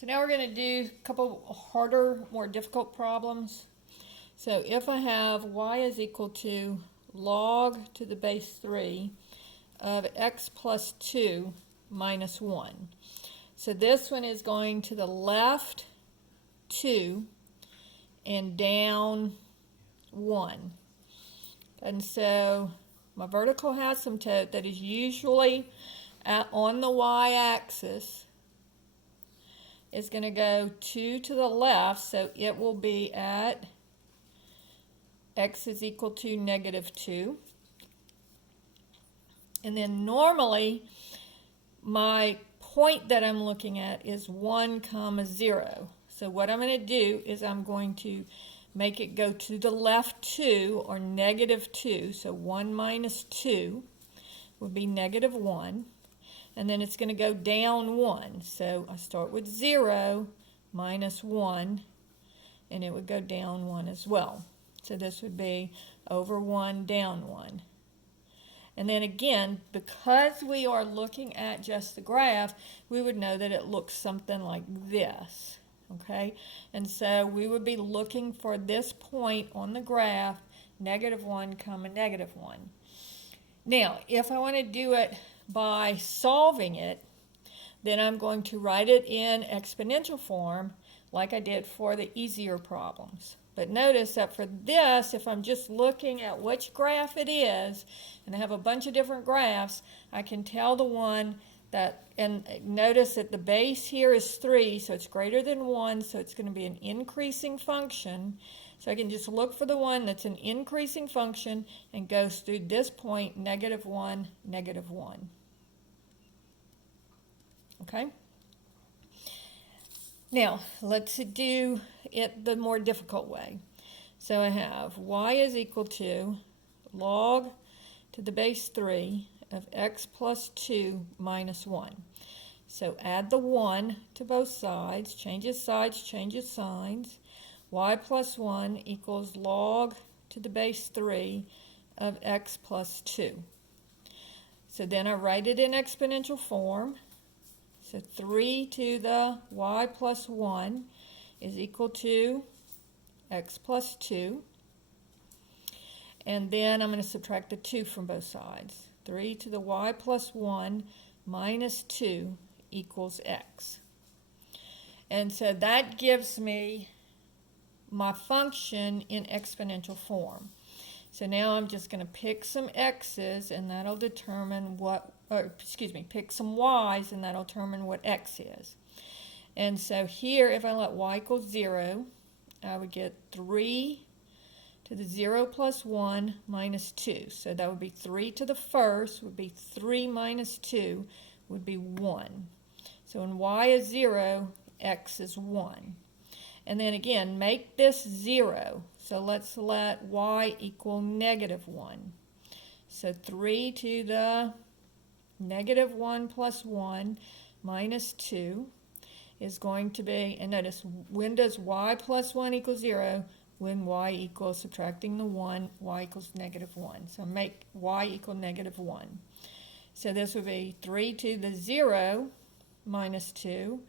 So now we're going to do a couple harder, more difficult problems. So if I have y is equal to log to the base 3 of x plus 2 minus 1. So this one is going to the left 2 and down 1. And so my vertical asymptote that is usually on the y-axis is going to go 2 to the left, so it will be at x is equal to negative 2. And then normally my point that I'm looking at is 1 comma 0. So what I'm going to do is I'm going to make it go to the left 2 or negative 2. So 1 minus 2 would be negative 1. And then it's going to go down 1. So I start with 0 minus 1, and it would go down 1 as well. So this would be over 1, down 1. And then again, because we are looking at just the graph, we would know that it looks something like this. Okay? And so we would be looking for this point on the graph, negative 1 comma negative 1. Now, if I want to do it by solving it, then I'm going to write it in exponential form like I did for the easier problems. But notice that for this, if I'm just looking at which graph it is, and I have a bunch of different graphs, I can tell the one that, and notice that the base here is 3, so it's greater than 1, so it's going to be an increasing function. So I can just look for the one that's an increasing function and goes through this point, negative 1, negative 1. Okay? Now, let's do it the more difficult way. So I have y is equal to log to the base 3 of x plus 2 minus 1. So add the 1 to both sides, changes signs. Y plus 1 equals log to the base 3 of x plus 2. So then I write it in exponential form. So 3 to the y plus 1 is equal to x plus 2. And then I'm going to subtract the 2 from both sides. 3 to the y plus 1 minus 2 equals x. And so that gives me my function in exponential form. So now I'm just going to pick some x's, and that'll determine pick some y's, and that'll determine what x is. And so here, if I let y equal 0, I would get 3 to the 0 plus 1 minus 2. So that would be 3 to the first, would be 3 minus 2, would be 1. So when y is 0, x is 1. And then again, make this 0. So let's let y equal negative 1. So 3 to the negative 1 plus 1 minus 2 is going to be, and notice, when does y plus 1 equal 0? When y equals, subtracting the 1, y equals negative 1. So make y equal negative 1. So this would be 3 to the 0 minus 2,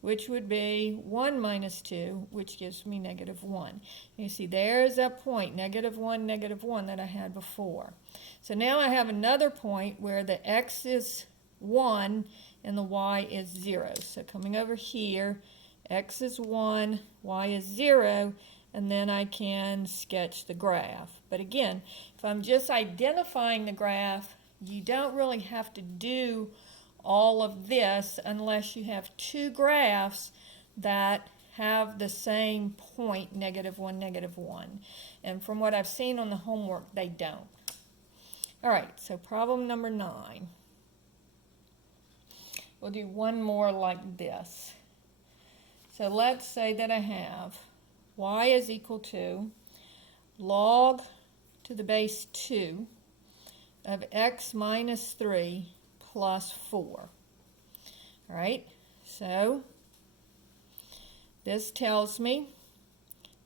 which would be 1 minus 2, which gives me negative 1. You see, there's that point, negative 1, that I had before. So now I have another point where the x is 1 and the y is 0. So coming over here, x is 1, y is 0, and then I can sketch the graph. But again, if I'm just identifying the graph, you don't really have to do all of this unless you have two graphs that have the same point, negative 1, negative 1. And from what I've seen on the homework, they don't. All right, so problem number 9. We'll do one more like this. So let's say that I have y is equal to log to the base 2 of x minus 3 plus 4. All right, so this tells me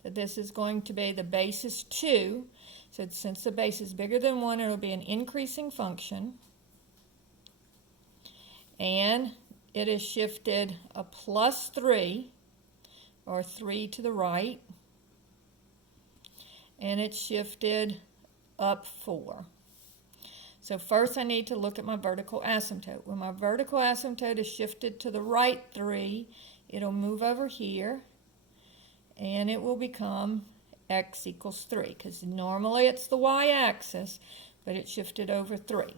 that this is going to be, the base is 2. So since the base is bigger than 1, it will be an increasing function. And it is shifted a plus 3, or 3 to the right, and it's shifted up 4. So first I need to look at my vertical asymptote. When my vertical asymptote is shifted to the right 3, it'll move over here, and it will become x equals 3, because normally it's the y-axis, but it's shifted over 3.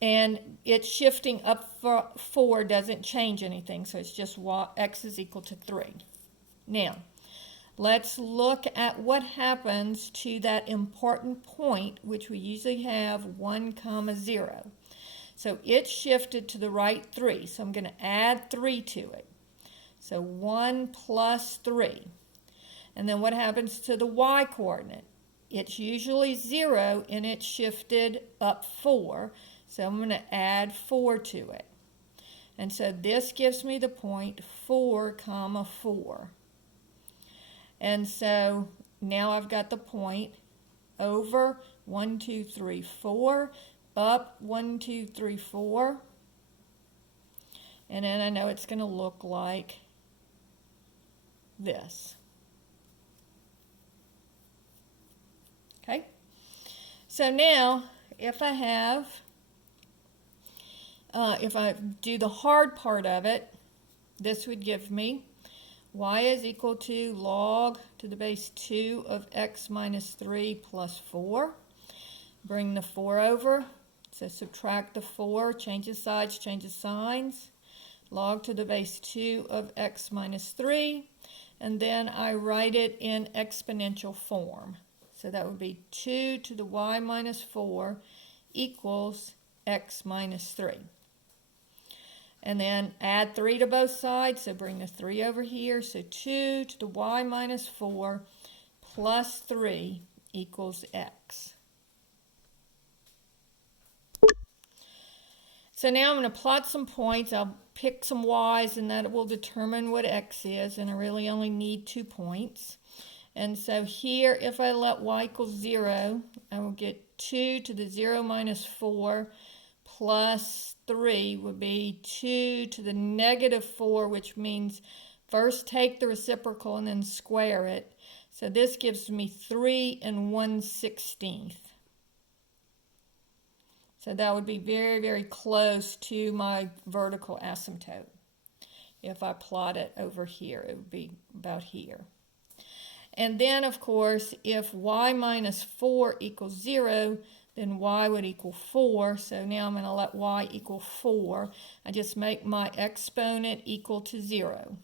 And it's shifting up 4 doesn't change anything, so it's just x is equal to 3. Now, let's look at what happens to that important point, which we usually have 1, 0. So it's shifted to the right 3, so I'm going to add 3 to it. So 1 plus 3. And then what happens to the y-coordinate? It's usually 0, and it's shifted up 4, so I'm going to add 4 to it. And so this gives me the point 4, 4. And so now I've got the point over 1, 2, 3, 4, up 1, 2, 3, 4. And then I know it's going to look like this. Okay? So now, if I do the hard part of it, this would give me y is equal to log to the base 2 of x minus 3 plus 4. Bring the 4 over, so subtract the 4, changes sides, changes signs. Log to the base 2 of x minus 3, and then I write it in exponential form. So that would be 2 to the y minus 4 equals x minus 3. And then add 3 to both sides, so bring the 3 over here. So 2 to the y minus 4 plus 3 equals x. So now I'm going to plot some points. I'll pick some y's, and that will determine what x is, and I really only need 2 points. And so here, if I let y equals 0, I will get 2 to the 0 minus 4 plus 3 would be 2 to the negative 4, which means first take the reciprocal and then square it. So this gives me 3 1/16. So that would be very, very close to my vertical asymptote. If I plot it over here, it would be about here. And then, of course, if y minus 4 equals 0, then y would equal 4. So now I'm going to let y equal 4. I just make my exponent equal to 0.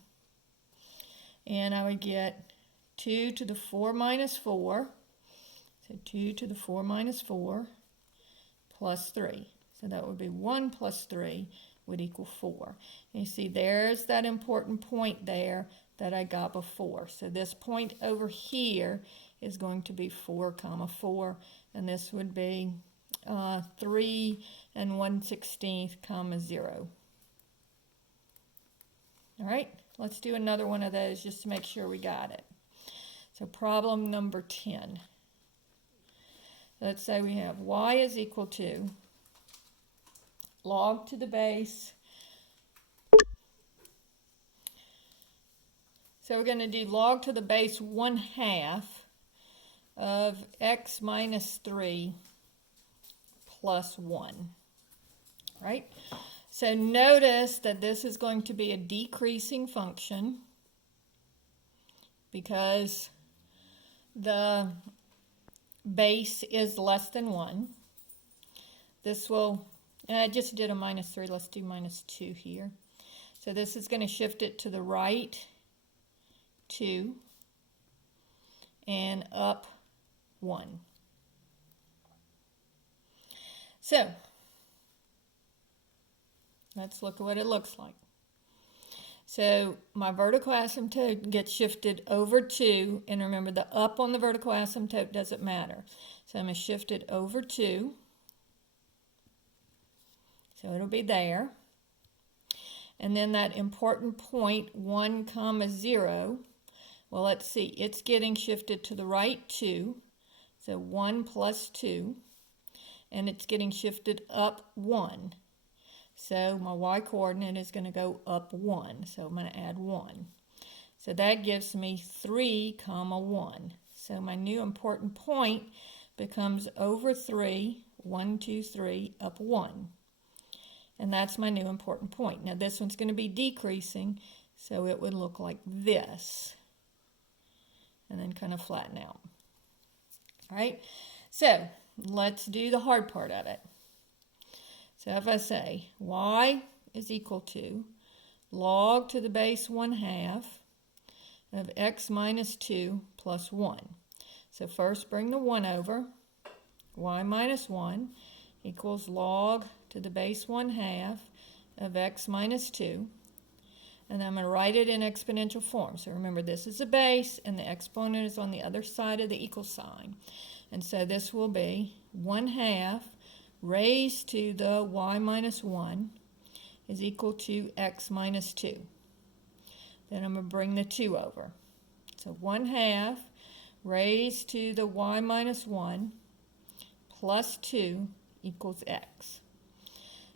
And I would get 2 to the 4 minus 4. So 2 to the 4 minus 4 plus 3. So that would be 1 plus 3 would equal 4. And you see, there's that important point there that I got before. So this point over here is going to be 4, 4, and this would be 3 1/16, 0. All right, let's do another one of those just to make sure we got it. So problem number 10. Let's say we have y is equal to log to the base. So we're going to do log to the base 1/2 of x minus 3 plus 1. Right? So notice that this is going to be a decreasing function because the base is less than 1. This will, and I just did a minus 3, let's do minus 2 here. So this is going to shift it to the right 2 and up 1. So let's look at what it looks like. So my vertical asymptote gets shifted over 2, and remember the up on the vertical asymptote doesn't matter. So I'm going to shift it over 2. So it'll be there. And then that important point 1, 0. Well, let's see, it's getting shifted to the right 2. So 1 plus 2. And it's getting shifted up 1. So my y-coordinate is going to go up 1. So I'm going to add 1. So that gives me 3, 1. So my new important point becomes over 3, 1, 2, 3, up 1. And that's my new important point. Now this one's going to be decreasing, so it would look like this. And then kind of flatten out. All right, so let's do the hard part of it. So if I say y is equal to log to the base 1/2 of x minus 2 plus 1. So first bring the 1 over. Y minus 1 equals log to the base 1/2 of x minus 2. And I'm going to write it in exponential form. So remember, this is a base, and the exponent is on the other side of the equal sign. And so this will be 1/2 raised to the y minus 1 is equal to x minus 2. Then I'm going to bring the 2 over. So 1/2 raised to the y minus 1 plus 2 equals x.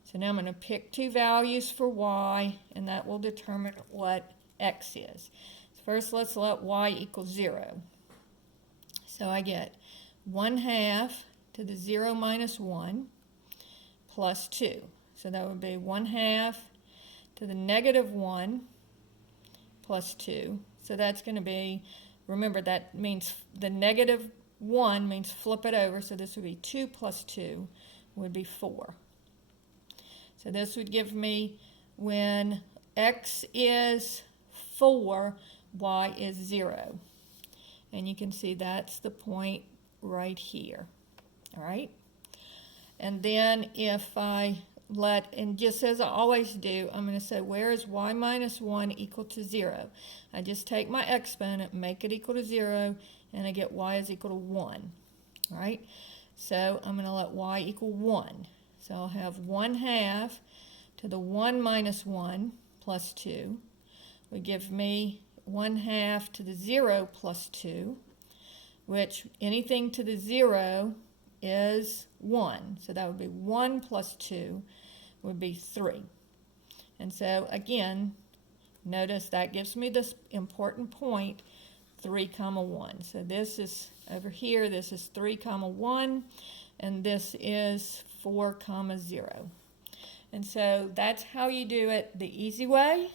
So now I'm going to pick two values for y, and that will determine what x is. So first, let's let y equal 0. So I get 1/2 to the 0 minus 1 plus 2. So that would be 1/2 to the negative 1 plus 2. So that's going to be, remember that means the negative 1 means flip it over. So this would be 2 plus 2 would be 4. So this would give me when x is 4, y is 0. And you can see that's the point right here. All right? And then if I and just as I always do, I'm going to say where is y minus 1 equal to 0? I just take my exponent, make it equal to 0, and I get y is equal to 1. All right? So I'm going to let y equal 1. So I'll have 1/2 to the 1 minus 1 plus 2 would give me 1/2 to the 0 plus 2, which anything to the 0 is 1. So that would be 1 plus 2 would be 3. And so again, notice that gives me this important point, 3, 1. So this is over here, this is 3, 1, and this is 4, 0. And so that's how you do it the easy way,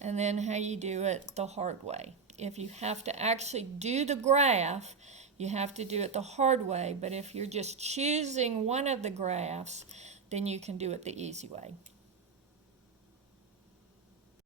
and then how you do it the hard way. If you have to actually do the graph, you have to do it the hard way, but if you're just choosing one of the graphs, then you can do it the easy way.